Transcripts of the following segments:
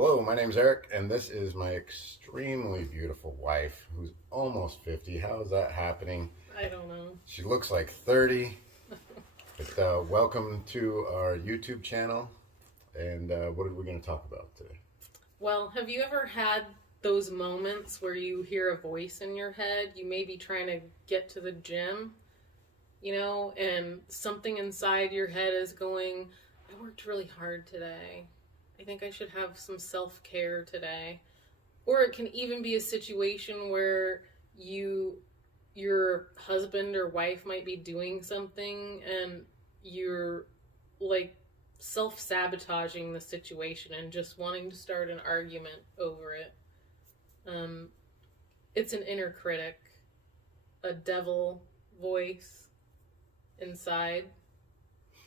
Hello, my name's Eric, and this is my extremely beautiful wife who's almost 50. How is that happening? I don't know. She looks like 30. But welcome to our YouTube channel. And what are we going to talk about today? Well, have you ever had those moments where you hear a voice in your head? You may be trying to get to the gym, and something inside your head is going, I worked really hard today. I think I should have some self-care today. Or it can even be a situation where your husband or wife might be doing something and you're like self-sabotaging the situation and just wanting to start an argument over it. It's an inner critic, a devil voice inside,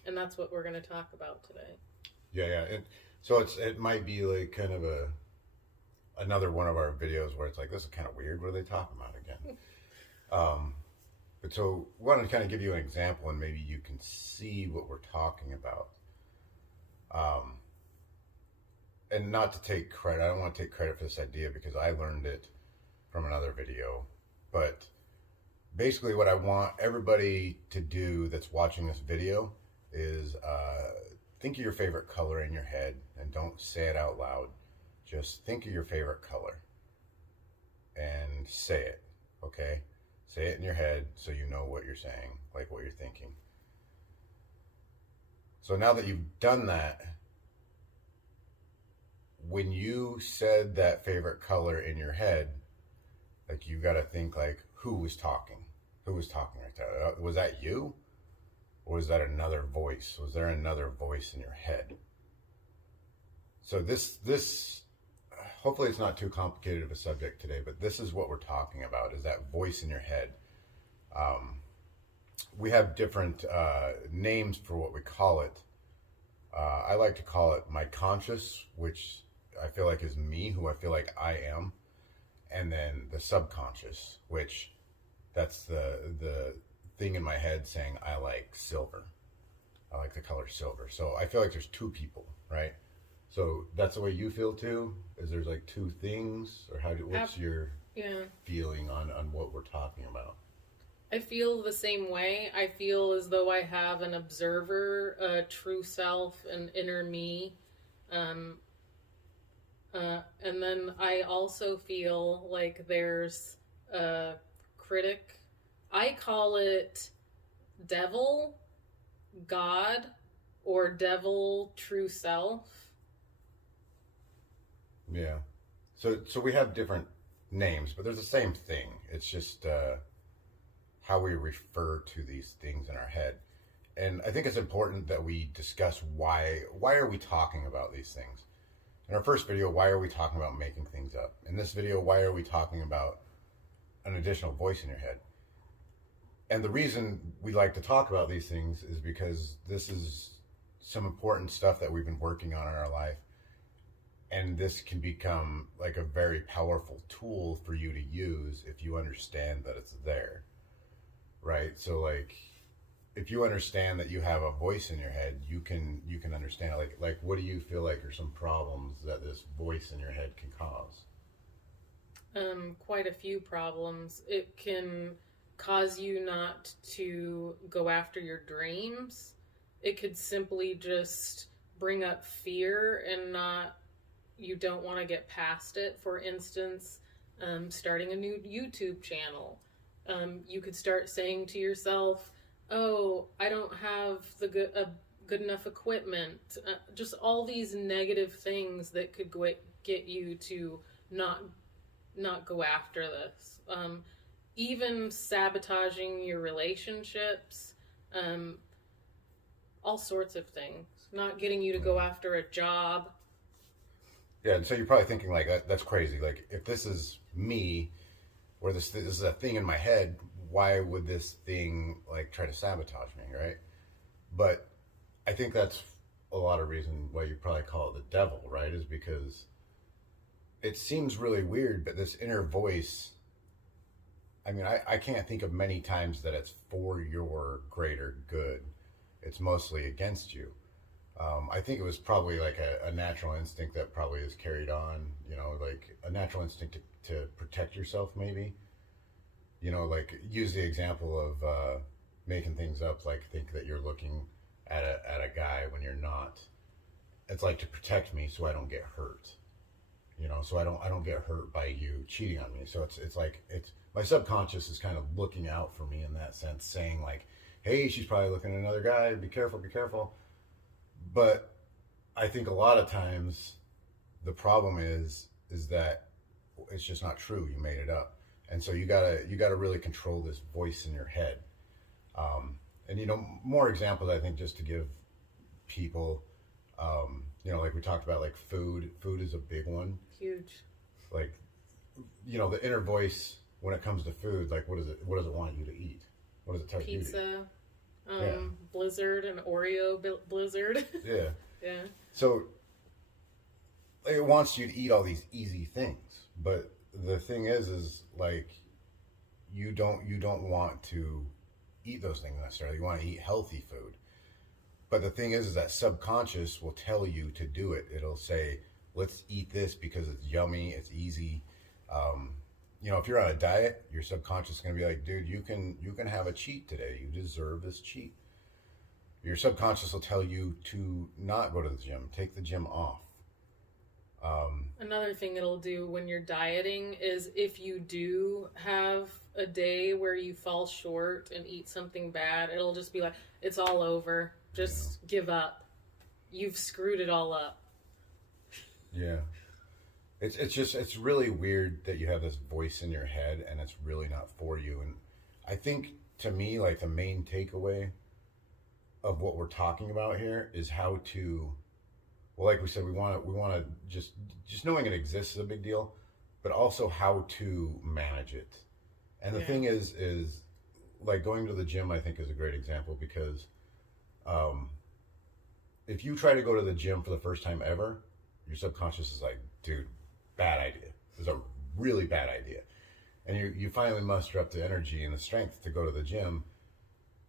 and that's what we're going to talk about today. Yeah. And so it might be like kind of another one of our videos where it's like, this is kind of weird. What are they talking about again? But so I wanted to kind of give you an example and maybe you can see what we're talking about. And not to take credit, I don't want to take credit for this idea because I learned it from another video. But basically what I want everybody to do that's watching this video is think of your favorite color in your head and don't say it out loud. Just think of your favorite color and say it, okay? Say it in your head so you know what you're saying, like what you're thinking. So now that you've done that, when you said that favorite color in your head, like you got to think like, who was talking? Who was talking right there? Was that you? Or was that another voice? Was there another voice in your head? So this hopefully it's not too complicated of a subject today, but this is what we're talking about, is that voice in your head. We have different names for what we call it. I like to call it my conscious, which I feel like is me, who I feel like I am. And then the subconscious, which that's the thing in my head saying I like silver. I like the color silver. So I feel like there's two people, right? So that's the way you feel too? Is there's like two things? Or what's your feeling on what we're talking about? I feel the same way. I feel as though I have an observer, a true self, an inner me. And then I also feel like there's a critic. I call it devil, God, or devil, true self. Yeah. So we have different names, but there's the same thing. It's just how we refer to these things in our head. And I think it's important that we discuss why are we talking about these things. In our first video, why are we talking about making things up? In this video, why are we talking about an additional voice in your head? And the reason we like to talk about these things is because this is some important stuff that we've been working on in our life. And this can become like a very powerful tool for you to use if you understand that it's there, right? So like, if you understand that you have a voice in your head, you can understand like what do you feel like are some problems that this voice in your head can cause? Quite a few problems. It can cause you not to go after your dreams. It could simply just bring up fear and you don't want to get past it. For instance, starting a new YouTube channel. You could start saying to yourself, oh, I don't have good enough equipment. Just all these negative things that could get you to not go after this. Even sabotaging your relationships, all sorts of things. Not getting you to go after a job. Yeah, and so you're probably thinking like, that's crazy. Like, if this is me, or this is a thing in my head, why would this thing like try to sabotage me, right? But I think that's a lot of reason why you probably call it the devil, right? Is because it seems really weird, but this inner voice, I mean, I can't think of many times that it's for your greater good. It's mostly against you. I think it was probably like a natural instinct that probably is carried on, you know, like a natural instinct to protect yourself, maybe. You know, like use the example of making things up, like think that you're looking at a guy when you're not. It's like to protect me so I don't get hurt. You know, so I don't get hurt by you cheating on me. So it's like it's my subconscious is kind of looking out for me in that sense, saying like, hey, she's probably looking at another guy. Be careful, be careful. But I think a lot of times the problem is that it's just not true. You made it up, and so you gotta really control this voice in your head. And you know, more examples I think just to give people, you know, like we talked about, like food. Food is a big one. Huge. Like, you know, the inner voice when it comes to food, like what does it want you to eat? What does it tell you to eat? Pizza, Yeah. Blizzard, and Oreo Blizzard. Yeah. Yeah. So it wants you to eat all these easy things, but the thing is like you don't want to eat those things necessarily. You want to eat healthy food. But the thing is that subconscious will tell you to do it. It'll say, let's eat this because it's yummy, it's easy. You know, if you're on a diet, your subconscious is going to be like, dude, you can have a cheat today. You deserve this cheat. Your subconscious will tell you to not go to the gym, take the gym off. Another thing it'll do when you're dieting is if you do have a day where you fall short and eat something bad, it'll just be like, it's all over. Just give up. You've screwed it all up. Yeah. It's really weird that you have this voice in your head and it's really not for you. And I think to me, like the main takeaway of what we're talking about here is how to, well, like we said, we want to just knowing it exists is a big deal, but also how to manage it. And the thing is like going to the gym, I think is a great example because, if you try to go to the gym for the first time ever, your subconscious is like, dude, bad idea. It's a really bad idea. And you finally muster up the energy and the strength to go to the gym.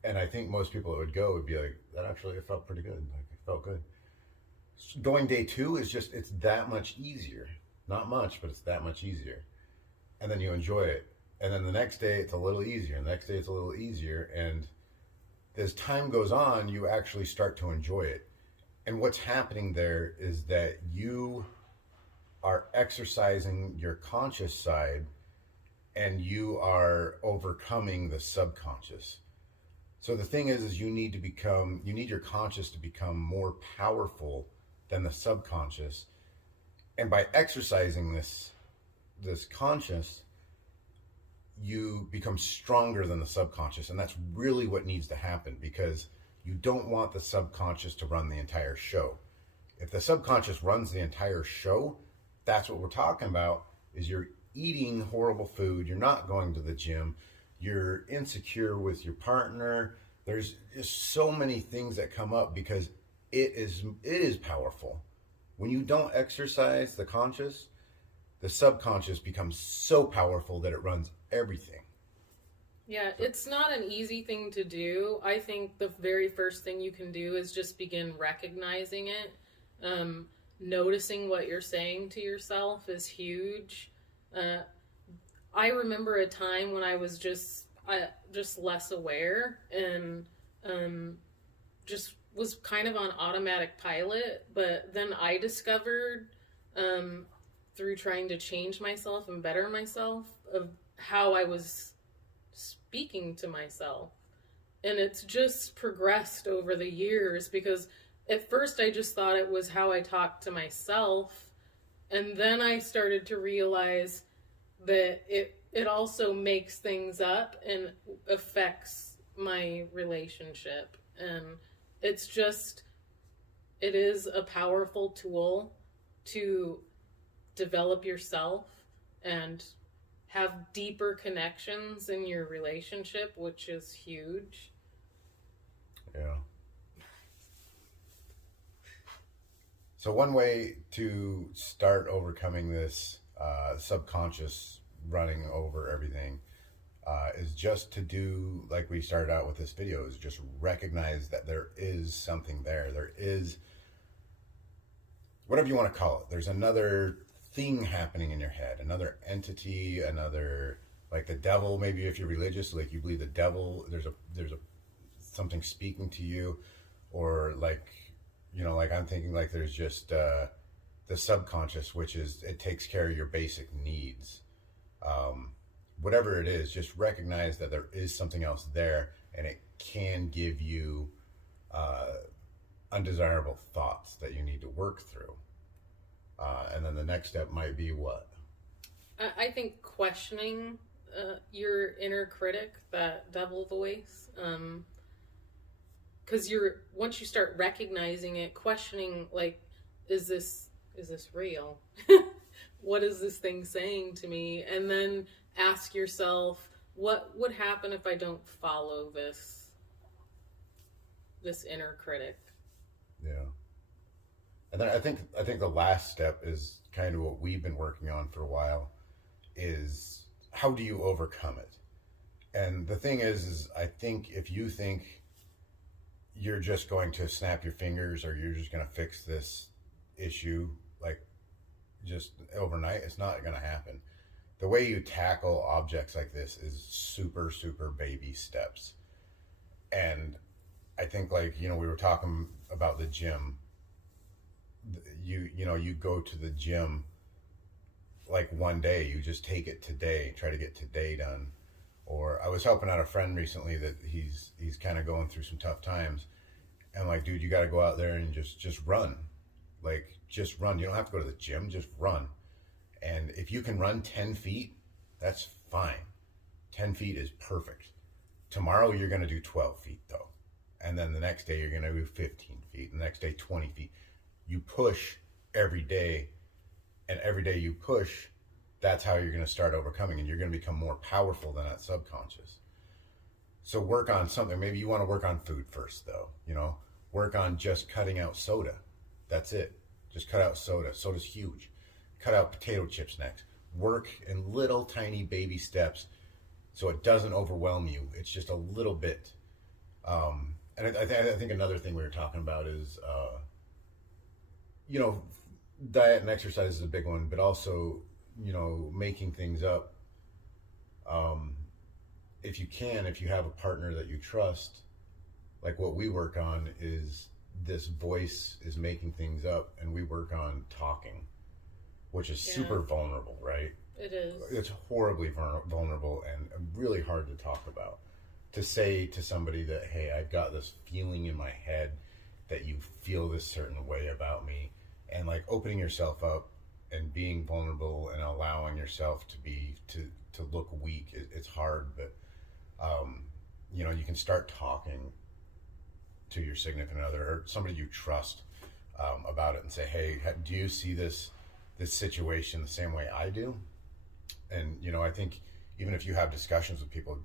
And I think most people that would go would be like, that actually, it felt pretty good. Like, it felt good. Going day 2 is just, it's that much easier. Not much, but it's that much easier. And then you enjoy it. And then the next day, it's a little easier. And the next day, it's a little easier. And as time goes on, you actually start to enjoy it. And what's happening there is that you are exercising your conscious side and you are overcoming the subconscious. So the thing is you need your conscious to become more powerful than the subconscious. And by exercising this conscious, you become stronger than the subconscious. And that's really what needs to happen because you don't want the subconscious to run the entire show. If the subconscious runs the entire show, that's what we're talking about, is you're eating horrible food, you're not going to the gym, you're insecure with your partner. There's just so many things that come up because it is powerful. When you don't exercise the conscious, the subconscious becomes so powerful that it runs everything. Yeah, it's not an easy thing to do. I think the very first thing you can do is just begin recognizing it. Noticing what you're saying to yourself is huge. I remember a time when I was just less aware and just was kind of on automatic pilot. But then I discovered through trying to change myself and better myself of how I was speaking to myself. And it's just progressed over the years because at first I just thought it was how I talked to myself. And then I started to realize that it also makes things up and affects my relationship. And it is a powerful tool to develop yourself and have deeper connections in your relationship, which is huge. Yeah. So one way to start overcoming this subconscious running over everything is just to do, like we started out with this video, is just recognize that there is something there. There is whatever you want to call it. There's another thing happening in your head, another entity, another, like the devil. Maybe if you're religious, like you believe the devil. There's a something speaking to you, or like, like I'm thinking like there's just the subconscious, which is it takes care of your basic needs. Whatever it is, just recognize that there is something else there, and it can give you undesirable thoughts that you need to work through. And then the next step might be what? I think questioning your inner critic, that devil voice, because once you start recognizing it, questioning, like, is this real? What is this thing saying to me? And then ask yourself, what would happen if I don't follow this inner critic? Yeah. And then I think the last step is kind of what we've been working on for a while, is how do you overcome it? And the thing is I think if you think you're just going to snap your fingers, or you're just going to fix this issue like just overnight, it's not going to happen. The way you tackle objects like this is super, super baby steps. And I think, like, we were talking about the gym. You go to the gym like one day, you just take it today, try to get today done. Or I was helping out a friend recently that he's kind of going through some tough times. And like, dude, you got to go out there and just run. Like, just run. You don't have to go to the gym, just run. And if you can run 10 feet, that's fine. 10 feet is perfect. Tomorrow you're going to do 12 feet though. And then the next day you're going to do 15 feet. And the next day 20 feet. You push every day, and every day you push, that's how you're going to start overcoming, and you're going to become more powerful than that subconscious. So work on something. Maybe you want to work on food first though, work on just cutting out soda. That's it. Just cut out soda. Soda's huge. Cut out potato chips next. Work in little tiny baby steps so it doesn't overwhelm you. It's just a little bit. And I think another thing we were talking about is, diet and exercise is a big one, but also, making things up. If you have a partner that you trust, like what we work on is this voice is making things up, and we work on talking, which is super vulnerable, right? It is. It's horribly vulnerable and really hard to talk about. To say to somebody that, hey, I've got this feeling in my head that you feel this certain way about me, and like opening yourself up and being vulnerable and allowing yourself to look weak, it's hard, but you can start talking to your significant other or somebody you trust about it, and say, hey, do you see this situation the same way I do? And I think even if you have discussions with people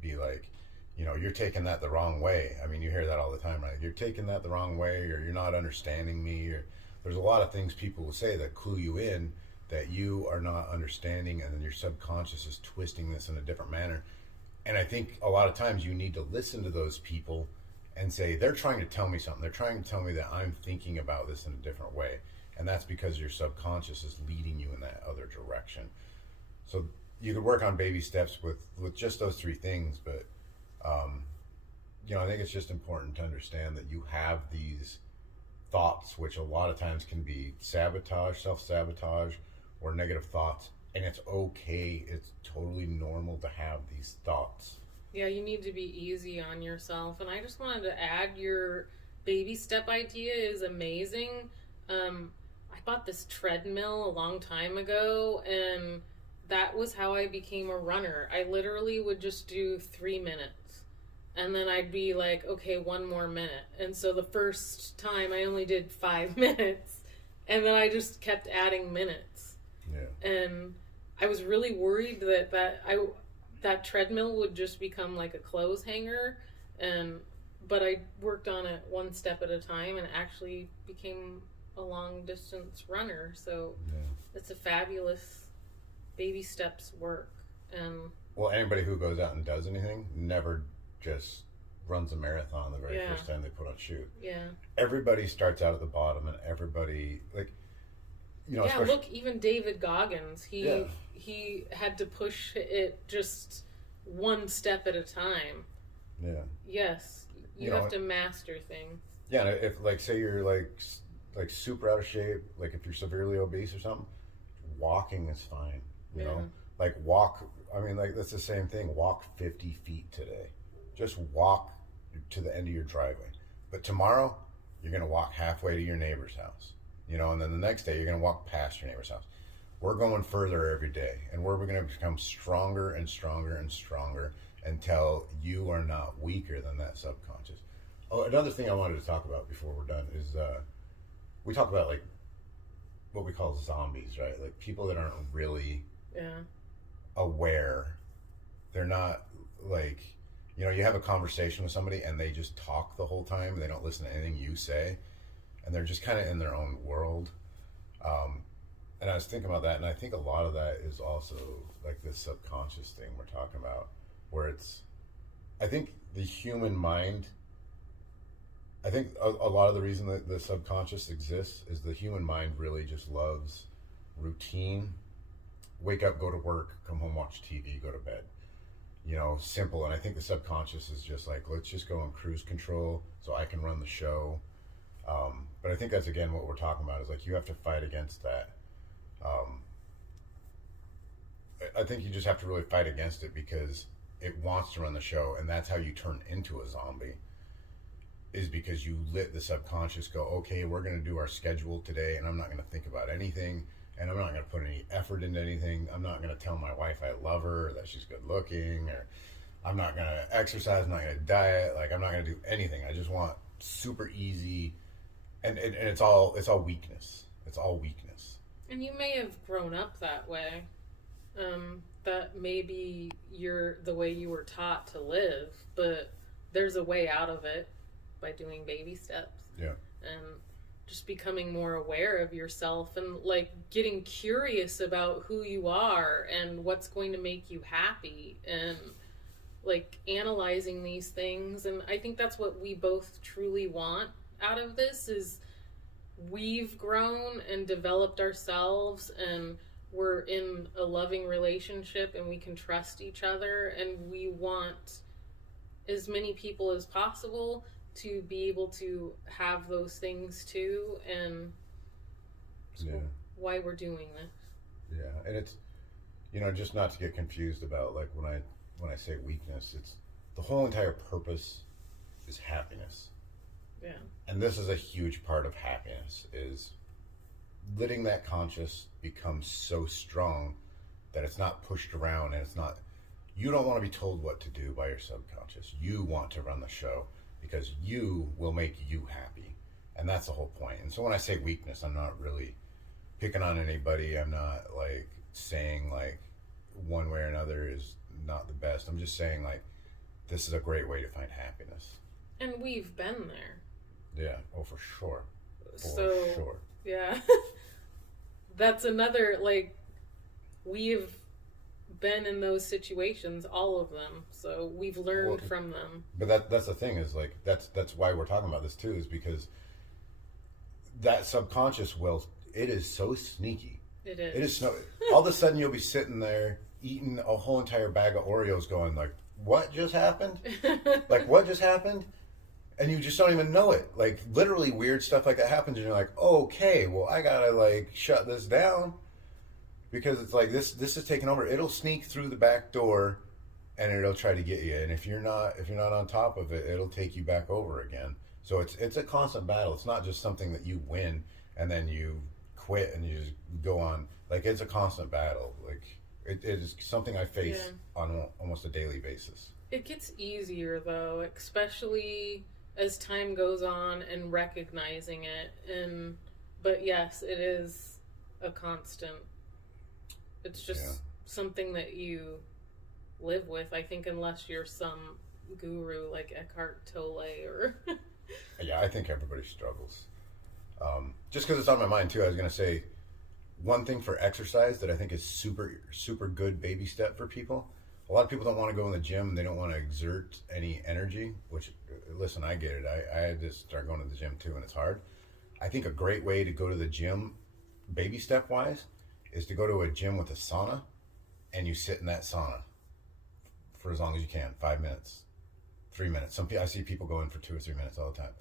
be like, you're taking that the wrong way. I mean, you hear that all the time, right? You're taking that the wrong way, or you're not understanding me, or there's a lot of things people will say that clue you in that you are not understanding, and then your subconscious is twisting this in a different manner. And I think a lot of times you need to listen to those people and say, they're trying to tell me something. They're trying to tell me that I'm thinking about this in a different way. And that's because your subconscious is leading you in that other direction. So you could work on baby steps with just those three things, but I think it's just important to understand that you have these thoughts, which a lot of times can be sabotage, self-sabotage, or negative thoughts, and it's okay. It's totally normal to have these thoughts. Yeah, you need to be easy on yourself. And I just wanted to add, your baby step idea is amazing. I bought this treadmill a long time ago, and that was how I became a runner. I literally would just do 3 minutes. And then I'd be like, okay, 1 more minute. And so the first time I only did 5 minutes. And then I just kept adding minutes. Yeah. And I was really worried that treadmill would just become like a clothes hanger. But I worked on it one step at a time and actually became a long distance runner. So it's a fabulous baby steps work. And well, anybody who goes out and does anything never just runs a marathon the very Yeah. first time they put on shoe. Yeah. Everybody starts out at the bottom, and everybody, like, you know, Yeah, especially, look, even David Goggins, Yeah. he had to push it just one step at a time. yeah, Yes, you You know, have to master things. yeah. And if, like, say you're like super out of shape, like if you're severely obese or something, walking is fine. You Yeah. know, like walk. I mean, like that's the same thing. Walk 50 feet today. Just walk to the end of your driveway. But tomorrow, you're gonna walk halfway to your neighbor's house. You know, and then the next day you're gonna walk past your neighbor's house. We're going further every day, and we're going to become stronger and stronger and stronger until you are not weaker than that subconscious. Oh, another thing I wanted to talk about before we're done is we talk about like what we call zombies, right? Like people that aren't really Yeah. aware. They're not like, you know, you have a conversation with somebody and they just talk the whole time and they don't listen to anything you say, and they're just kind of in their own world. And I was thinking about that, and I think a lot of that is also like this subconscious thing we're talking about, where it's, I think the human mind, I think a lot of the reason that the subconscious exists is the human mind really just loves routine. Wake up, go to work, come home, watch TV, go to bed. You know, simple. And I think the subconscious is just like, let's just go on cruise control so I can run the show. But I think that's, again, what we're talking about is like you have to fight against that. I think you just have to really fight against it because it wants to run the show, and that's how you turn into a zombie, is because you let the subconscious go, okay, we're going to do our schedule today, and I'm not going to think about anything, and I'm not going to put any effort into anything. I'm not going to tell my wife I love her, or that she's good looking, or I'm not going to exercise, I'm not going to diet, like I'm not going to do anything. I just want super easy, and it's all weakness. It's all weakness. And you may have grown up that way. That maybe you're the way you were taught to live, but there's a way out of it by doing baby steps. Yeah. And just becoming more aware of yourself and like getting curious about who you are and what's going to make you happy and like analyzing these things. And I think that's what we both truly want out of this is we've grown and developed ourselves, and we're in a loving relationship and we can trust each other, and we want as many people as possible to be able to have those things too, and why we're doing this. Yeah, and it's, you know, just not to get confused about like when I say weakness, it's the whole entire purpose is happiness. Yeah. And this is a huge part of happiness, is letting that conscious become so strong that it's not pushed around, and it's not, you don't want to be told what to do by your subconscious. You want to run the show because you will make you happy. And that's the whole point. And so when I say weakness, I'm not really picking on anybody. I'm not like saying like one way or another is not the best. I'm just saying like this is a great way to find happiness. And we've been there. Yeah. Oh, for sure. For sure. Yeah. That's another, like, we've been in those situations, all of them. So we've learned from them. But that's the thing is like, that's why we're talking about this too, is because that subconscious will, it is so sneaky. It is. It is so, all of a sudden you'll be sitting there eating a whole entire bag of Oreos going like, what just happened? Like, what just happened? And you just don't even know it. Like, literally weird stuff like that happens, and you're like, okay, well, I gotta, like, shut this down. Because it's like, this is taking over. It'll sneak through the back door, and it'll try to get you. And if you're not on top of it, it'll take you back over again. So it's a constant battle. It's not just something that you win, and then you quit, and you just go on. Like, it's a constant battle. Like, it is something I face on almost a daily basis. It gets easier, though, especially as time goes on and recognizing it. But yes, it is a constant. It's just something that you live with, I think, unless you're some guru like Eckhart Tolle or Yeah, I think everybody struggles. Just because it's on my mind too, I was going to say one thing for exercise that I think is super, super good baby step for people. a lot of people don't want to go in the gym. They don't want to exert any energy, which, listen, I get it. I had to start going to the gym too, and it's hard. I think a great way to go to the gym, baby step wise, is to go to a gym with a sauna, and you sit in that sauna for as long as you can, 5 minutes, 3 minutes. I see people go in for 2 or 3 minutes all the time.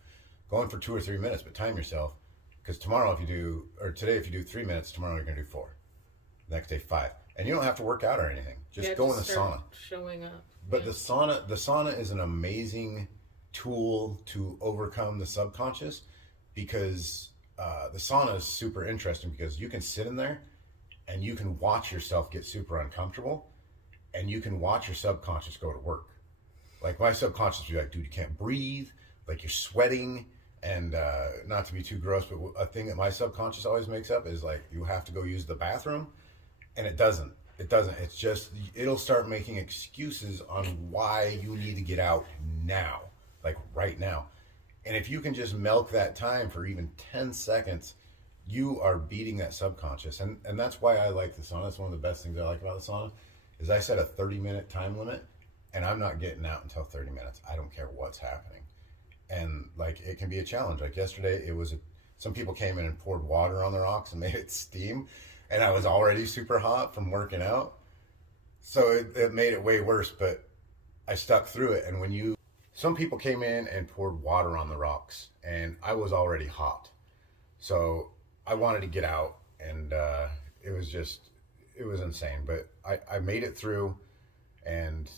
Go in for 2 or 3 minutes, but time yourself, because tomorrow today if you do 3 minutes, tomorrow you're going to do 4. The next day 5, and you don't have to work out or anything. Just go in the sauna. Showing up. But the sauna is an amazing tool to overcome the subconscious, because the sauna is super interesting because you can sit in there and you can watch yourself get super uncomfortable, and you can watch your subconscious go to work. Like my subconscious would be like, dude, you can't breathe, like you're sweating, and not to be too gross, but a thing that my subconscious always makes up is like, you have to go use the bathroom, and it doesn't. It's just, it'll start making excuses on why you need to get out now, like right now. And if you can just milk that time for even 10 seconds, you are beating that subconscious. And that's why I like the sauna. That's one of the best things I like about the sauna is I set a 30-minute time limit, and I'm not getting out until 30 minutes. I don't care what's happening. And like, it can be a challenge. Like yesterday, some people came in and poured water on the rocks and made it steam. And I was already super hot from working out. So it made it way worse, but I stuck through it. And some people came in and poured water on the rocks, and I was already hot. So I wanted to get out, and it was insane. But I made it through, and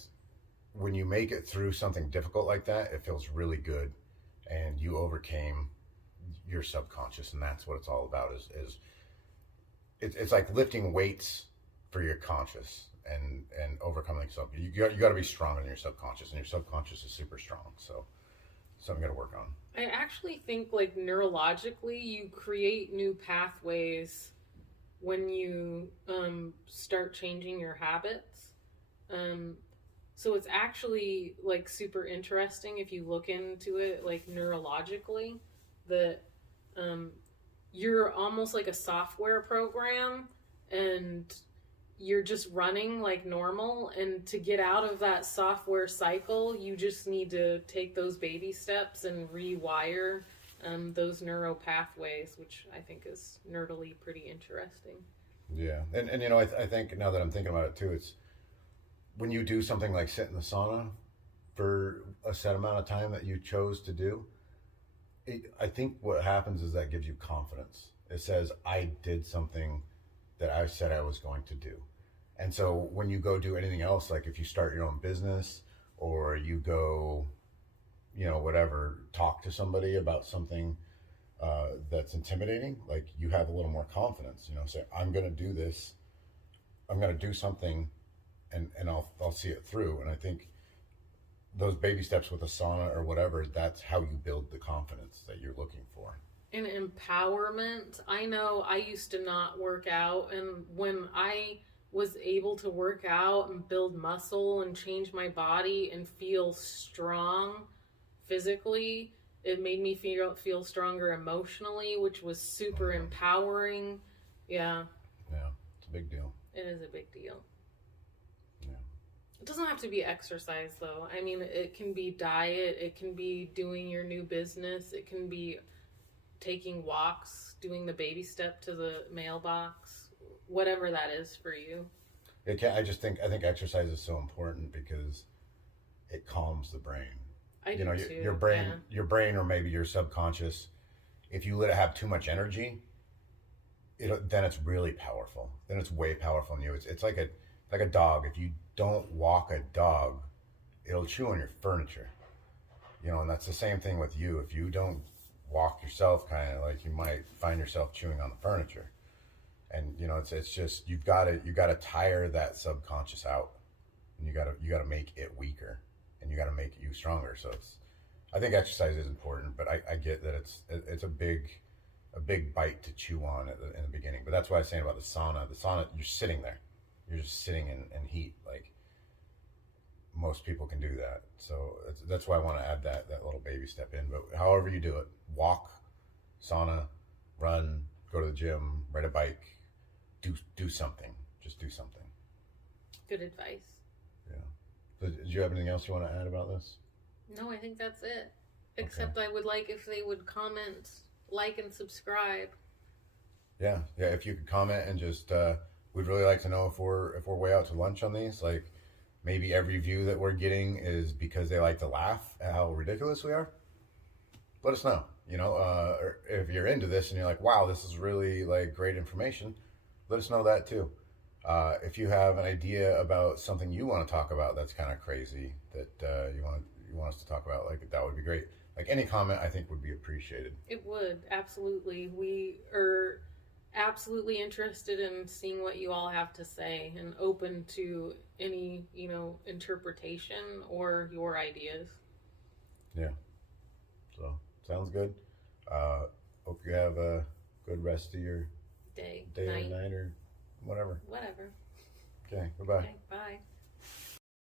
when you make it through something difficult like that, it feels really good, and you overcame your subconscious, and that's what it's all about. It's like lifting weights for your conscious and overcoming something. You got to be strong in your subconscious, and your subconscious is super strong. So something you got to work on. I actually think like neurologically, you create new pathways when you start changing your habits. So it's actually like super interesting if you look into it like neurologically, that you're almost like a software program, and you're just running like normal, and to get out of that software cycle, you just need to take those baby steps and rewire those neuro pathways, which I think is nerdily pretty interesting. Yeah, and you know, I think now that I'm thinking about it too, it's when you do something like sit in the sauna for a set amount of time that you chose to do, I think what happens is that gives you confidence. It says, I did something that I said I was going to do. And so when you go do anything else, like if you start your own business, or you go, you know, whatever, talk to somebody about something that's intimidating, like you have a little more confidence, you know, say, I'm going to do this, I'm going to do something, and I'll see it through. And I think those baby steps with a sauna or whatever, that's how you build the confidence that you're looking for. And empowerment. I know I used to not work out, and when I was able to work out and build muscle and change my body and feel strong physically, it made me feel stronger emotionally, which was super empowering. Yeah. Yeah, it's a big deal. It is a big deal. Yeah. It doesn't have to be exercise, though. I mean, it can be diet, it can be doing your new business, it can be taking walks, doing the baby step to the mailbox, whatever that is for you. I think exercise is so important because it calms the brain. I do too. Your brain, or maybe your subconscious, if you let it have too much energy, then it's really powerful. Then it's way powerful in you. It's like a dog. If you don't walk a dog, it'll chew on your furniture. You know, and that's the same thing with you. If you don't walk yourself, kind of like, you might find yourself chewing on the furniture. And you know, it's just you gotta tire that subconscious out, and you gotta make it weaker, and you gotta make you stronger. So I think exercise is important, but I get that it's a big bite to chew on in the beginning. But that's why I was saying about the sauna. The sauna, you're sitting there, you're just sitting in heat. Like most people can do that. So that's why I want to add that little baby step in. But however you do it, walk, sauna, run, go to the gym, ride a bike, do something. Just do something. Good advice. Yeah. So did you have anything else you want to add about this? No, I think that's it. Except I would like if they would comment, like, and subscribe. Yeah. If you could comment and just, we'd really like to know if we're way out to lunch on these. Like, maybe every view that we're getting is because they like to laugh at how ridiculous we are. Let us know. Or if you're into this and you're like, wow, this is really like great information, let us know that too. If you have an idea about something you want to talk about that's kind of crazy that you want us to talk about, like that would be great. Like any comment, I think would be appreciated. It would, absolutely. We are absolutely interested in seeing what you all have to say and open to any, interpretation or your ideas. Yeah. So, sounds good. Hope you have a good rest of your day or night or whatever. Whatever. Okay, goodbye. Okay, bye.